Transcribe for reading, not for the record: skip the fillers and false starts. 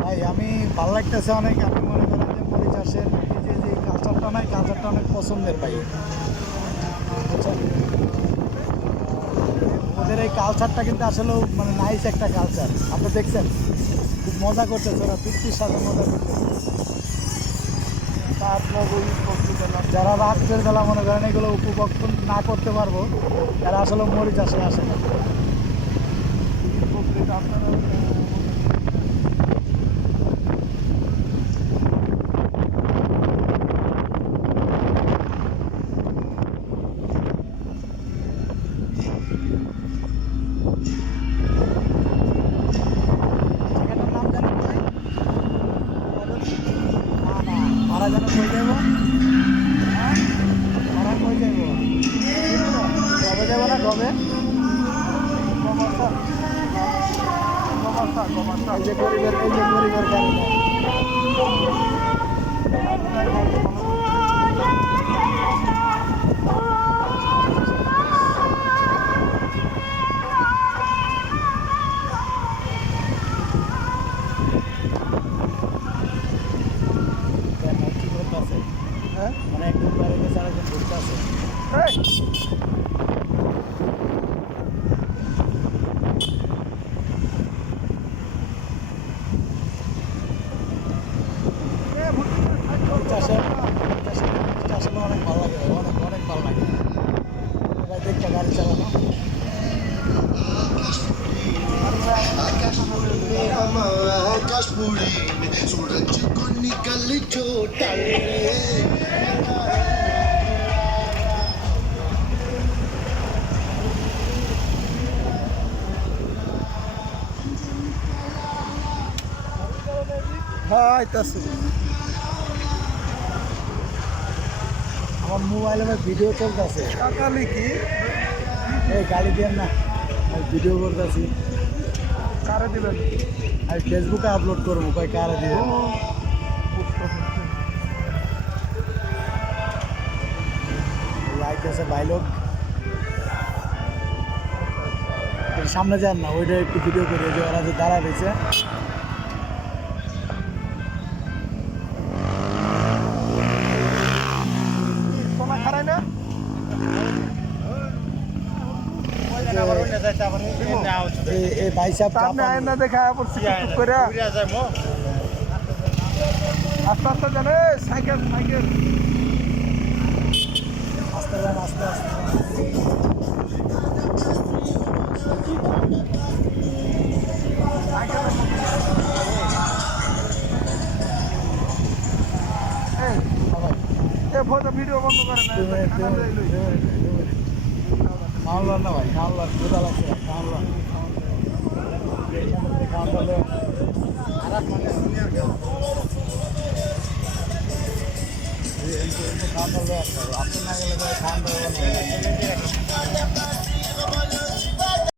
ভাই আমি ভালো লাগতেছে অনেক। আমি মনে করেন যে মরিচ চাষের এই যে কালচারটা নাই, কালচারটা অনেক পছন্দের ভাই, বুঝছেন? ওদের এই কালচারটা কিন্তু আসলেও মানে নাইস একটা কালচার। আপনি দেখছেন খুব মজা করতেছে ওরা, তৃপ্তির সাথে মজা করতেছে। যারা রাত্রের বেলা মনে করেন এগুলো উপভোগ না করতে পারবো, তারা আসলে মরিচ চাষে আসে না। আপনারা জায়গাটার নাম জানেন ভাই? না না, মারা যেন কই যাবো? হ্যাঁ, মারা কই যাবো? কবে যাবো না কবে? এই যে গরিবের কারণে কি করতেছে? হ্যাঁ, মানে একজন বাইরে গেছে আরেকজন ঢুকতে আছে। চাষের আসলে অনেক ভালো লাগে ভাই, অনেক অনেক ভালো লাগে ভাই দেখতে গাড়ি চালানো। आकाश पुरी में सूरज को निकल जो टाले হ্যাঁ আইতাছে। আমার মোবাইলে ভাই ভিডিও চলতেছে। টাকা লিখি এই গাড়ি দিয়ে না, আমি ভিডিও করতেছি, কারে দিবেন? আমি ফেসবুকে আপলোড করবো, কয় কারে দিয়ে আইতেছে ভাই লোক। সামনে যান না, ওইটা একটু ভিডিও করে যে ওরা যে দাঁড়া রয়েছে। সোনা খারায় না? এই ভাই সাহেব আপনি আয়েন না দেখা পড়ছি টুক করে আস্তে আস্তে জানে সাইকেল সাইকেল আস্তে যান, আস্তে আস্তে ফটো ভিডিও বন্ধ করে না খাওয়ান না ভাই, খাওয়ান কোথা লাগছে খাওয়ান খাওয়ান খাওয়ান আপনার না গেলে খাওয়ান